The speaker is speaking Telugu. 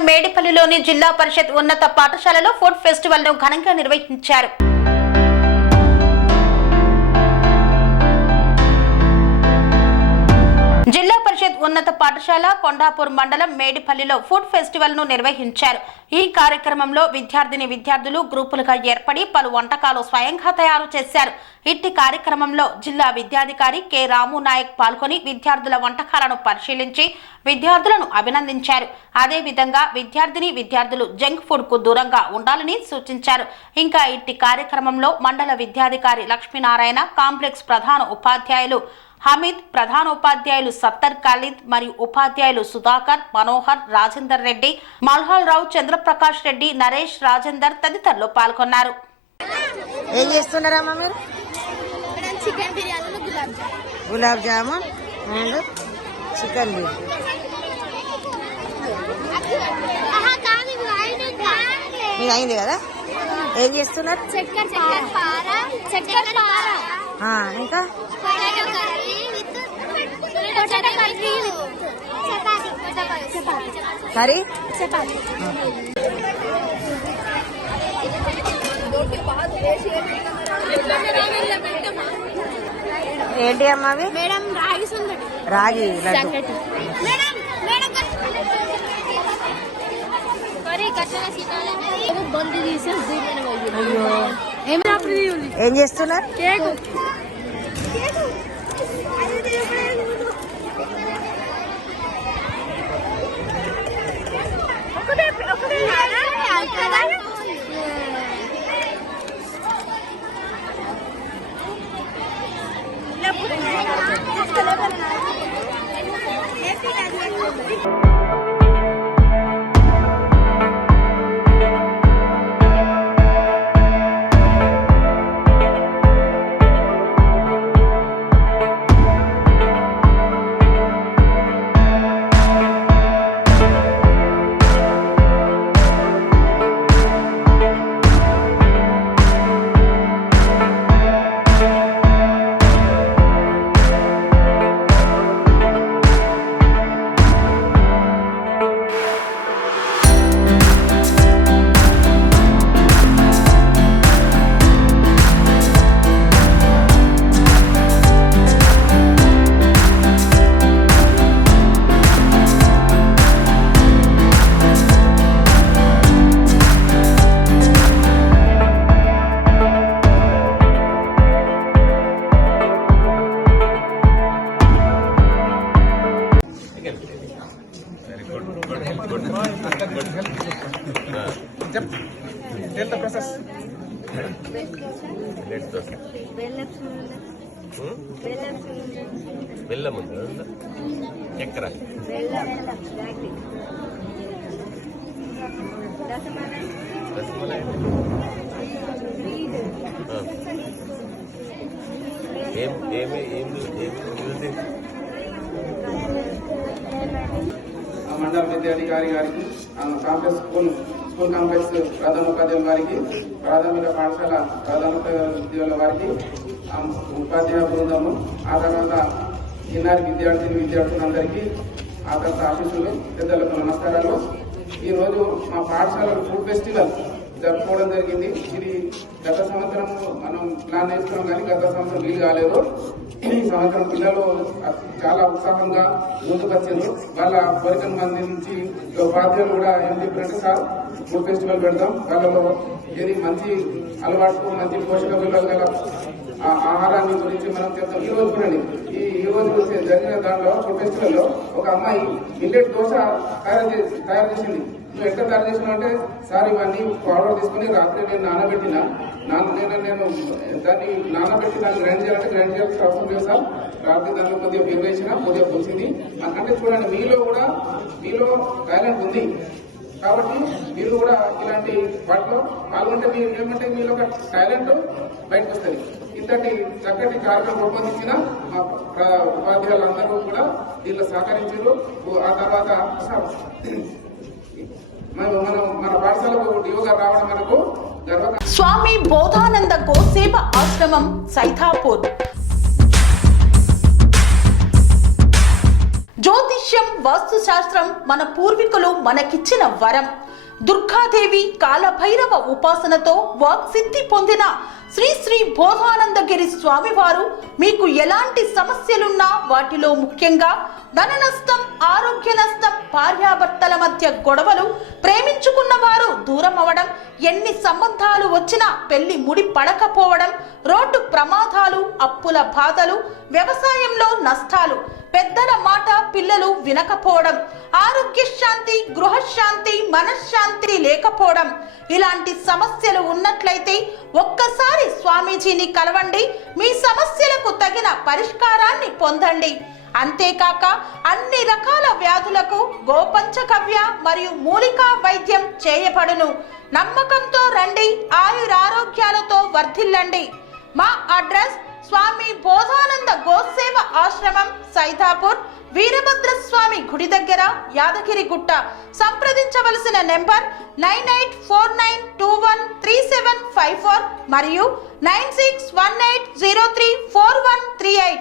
మండలం మేడిపల్లిలోని జిల్లా పరిషత్ ఉన్నత పాఠశాలలో ఫుడ్ ఫెస్టివల్ ను ఘనంగా నిర్వహించారు. జిల్లా పరిషత్ ఉన్నత పాఠశాల కొండాపూర్ మండలం మేడిపల్లిలో ఫుడ్ ఫెస్టివల్ ను నిర్వహించారు. ఈ కార్యక్రమంలో విద్యార్థులు గ్రూపులుగా ఏర్పడి పలు వంటకాలు స్వయంగా తయారు చేశారు. ఇట్టి కార్యక్రమంలో జిల్లా విద్యాధికారి కె రాము నాయక్ పాల్గొని విద్యార్థుల వంటకాలను పరిశీలించి విద్యార్థులను అభినందించారు. అదేవిధంగా విద్యార్థులు జంక్ ఫుడ్ కు దూరంగా ఉండాలని సూచించారు. ఇంకా ఇట్టి కార్యక్రమంలో మండల విద్యాధికారి లక్ష్మీనారాయణ, కాంప్లెక్స్ ప్రధాన ఉపాధ్యాయులు హమీద్, ప్రధానోపాధ్యాయులు సత్తర్ ఖాలిద్ మరియు ఉపాధ్యాయులు సుధాకర్, మనోహర్, రాజేందర్ రెడ్డి, మల్హాల్ రావు, చంద్రప్రకాష్ రెడ్డి, నరేష్, రాజేందర్ తదితరులు పాల్గొన్నారు. ఏం చేస్తున్నారమ్మా మీరు? Chicken biryani, gulab jamun and chicken biryani. మీరు అయింది కదా? ఏం చేస్తున్నారు? ఇంకా కర్రీ, ఏంటి అమ్మా అవి? మేడం రాగి లడ్డు. ఏం చేస్తున్నారు? బెల్లం ఉంది, చక్కెర, మండల విద్యాధికారి గారికి, కాంప్లెక్స్ స్కూల్ కాంప్లెక్స్ ప్రధానోపాధ్యాయుల వారికి, ప్రాథమిక పాఠశాల ప్రధానోపాధ్యాయుల వారికి, ఉపాధ్యాయ బృందము, ఆ తర్వాత చిన్నారి విద్యార్థులందరికీ ఆ తర్వాత ఆఫీసులు, పెద్దలకు నమస్కారాలు. ఈరోజు మా పాఠశాల ఫుడ్ ఫెస్టివల్ జరుపుకోవడం జరిగింది. ఇది గత సంవత్సరం మనం ప్లాన్ చేసుకున్నాం కానీ గత సంవత్సరం వీలు కాలేదు. ఈ సంవత్సరం పిల్లలు చాలా ఉత్సాహంగా ముందుకు వచ్చారు. వాళ్ళ కోరికను మందించి ఉపాధ్యాయులు కూడా ఏం చెప్పారంటే, సార్ ఫుడ్ ఫెస్టివల్ పెడతాం, వాళ్ళలో ఏది మంచి అలవాటు, మంచి పోషక విలువలు గల ఆహారాన్ని గురించి మనం చెప్తాం. ఈ రోజు చూడండి, ఈ రోజు జరిగిన దాంట్లో ఫుడ్ ఫెస్టివల్ లో ఒక అమ్మాయి మిల్లెట్ దోశ తయారు చేసింది. నువ్వు ఎట్లా తయారు చేసినావు అంటే, సార్ ఇవన్నీ పౌడర్ తీసుకుని రాత్రి నేను నానబెట్టిన నేను దాన్ని నానబెట్టి దాన్ని గ్రైండ్ చేయాలంటే అవసరం లేదు సార్. రాత్రి దాంట్లో కొద్దిగా పెరుగు వేసిన, కొద్దిగా పులిసింది. అంటే చూడండి, మీలో టాలెంట్ ఉంది కాబట్టి మీరు కూడా ఇలాంటి వాటిలో పాల్గొంటే మీరు ఏమంటే మీలో ఒక టాలెంట్ బయటకు వస్తుంది. ఇంతటి చక్కటి కార్యక్రమం రూపొందించిన మా ఉపాధ్యాయులందరూ కూడా దీనిలో సహకరించారు. ఆ తర్వాత మన పాఠశాలకు డిఓగా రావడం మనకు గర్వకారణం. స్వామి బోధానంద గోసేవ ఆశ్రమం సైతాపూర్ జ్యోతిష్యం, వాస్తుశాస్త్రం మన పూర్వీకులు మనకిచ్చిన వరం. దుర్గాదేవి, కాలభైరవ ఉపాసనతో వాక్సిద్ధి పొందిన శ్రీ శ్రీ బోధానందగిరి స్వామివారు మీకు ఎలాంటి సమస్యలున్నా, వాటిలో ముఖ్యంగా ధన నష్టం, ఆరోగ్య నష్టం, భార్యాభర్తల మధ్య గొడవలు, ప్రేమించుకున్న వారు దూరం అవడం, ఎన్ని సంబంధాలు వచ్చినా పెళ్లి ముడి పడకపోవడం, రోడ్డు ప్రమాదాలు, అప్పుల బాధలు, వ్యవసాయంలో నష్టాలు, పెద్దల మాట పిల్లలు వినకపోవడం, ఆరోగ్య శాంతి, గృహశాంతి, మనశ్శాంతి లేకపోవడం, ఇలాంటి సమస్యలు ఉన్నట్లయితే ఒక్కసారి స్వామీజీని కలవండి. మీ సమస్యలకు తగిన పరిష్కారాన్ని పొందండి. అంతేకాక అన్ని రకాల వ్యాధులకు గోపంచకవ్య మరియు మూలికా వైద్యం చేయబడును. నమ్మకంతో రండి, ఆయురారోగ్యాలతో వర్ధిల్లండి. మా అడ్రస్ స్వామి బోధానంద గోసేవ ఆశ్రమం, సైదాపూర్, వీరభద్రస్వామి గుడి దగ్గర, యాదగిరిగుట్ట. సంప్రదించవలసిన నెంబర్ 9849213754 మరియు 9618034138.